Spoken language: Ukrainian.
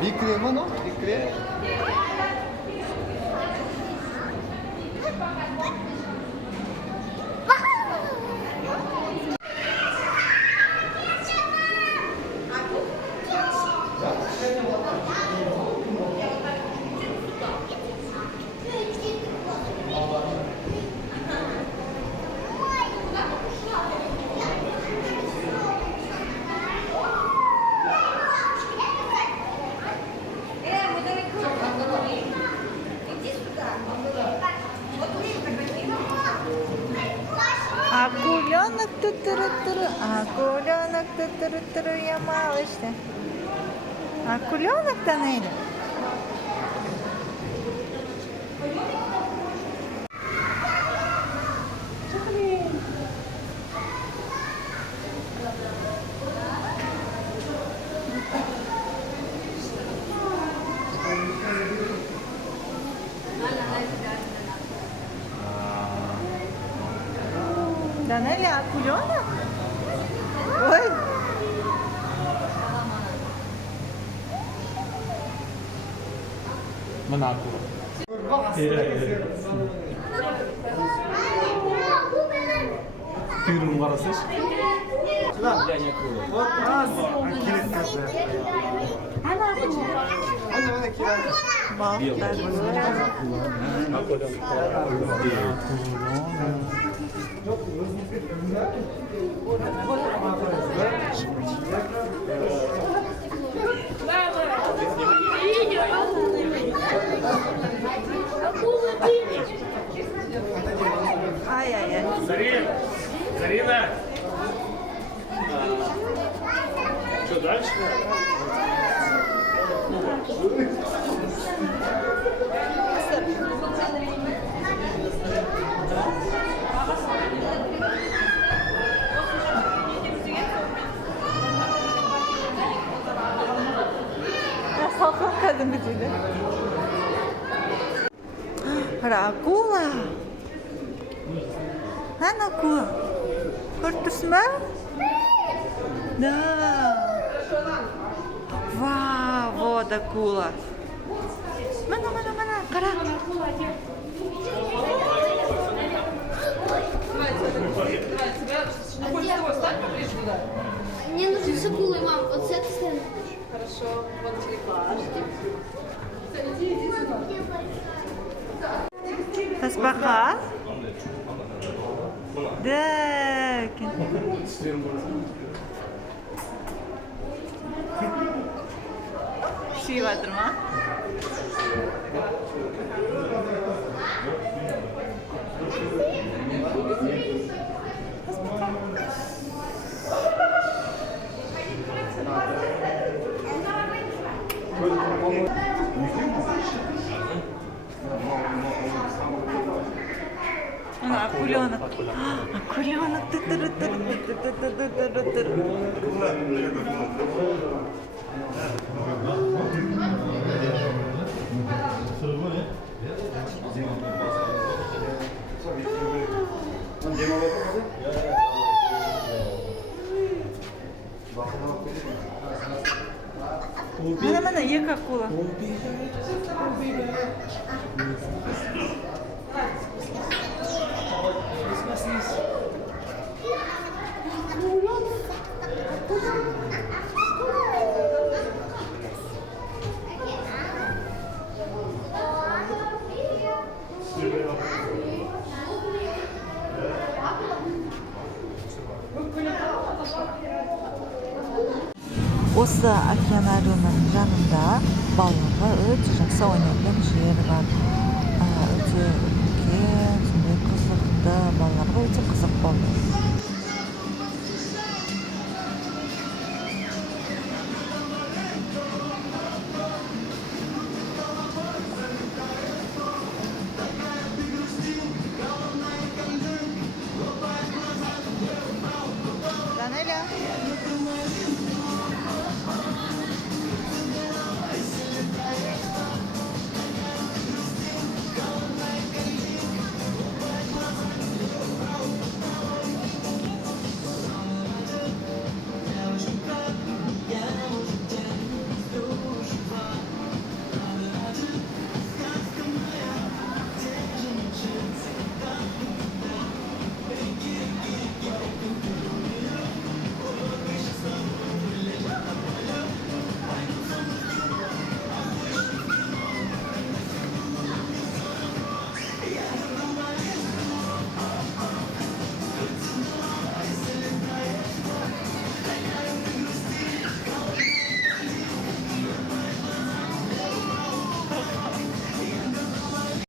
Ricreamo, no? Ricreamo. Акуленок ту-туру-туру, акуленок ту-туру-туру, я малышня. Акуленок, Данеля? Данеля, акуленок? Ой! Монако. Kuyruğunu varasız. Вот раз. Келет кәзді. Ана келет. Ай-яй-яй. Зарина! Что дальше? Salkım kadın bütüydü. Акула. Акула. Көріп бе? Да. Вау, вот акула. Мана, қара. Мне нужно с акулой, мам, вот с этой стороны. Хорошо, вот черепашки. Тасбақа? Да. Сүйіп жатыр ма? Акуленок. Акуленок. Мана, екі акула. Осы океанариумның жанында балаларға өте жақсы ойнайтын жер бар. Өте үлкен, сондай қызықты, балаларға өте қызық болды.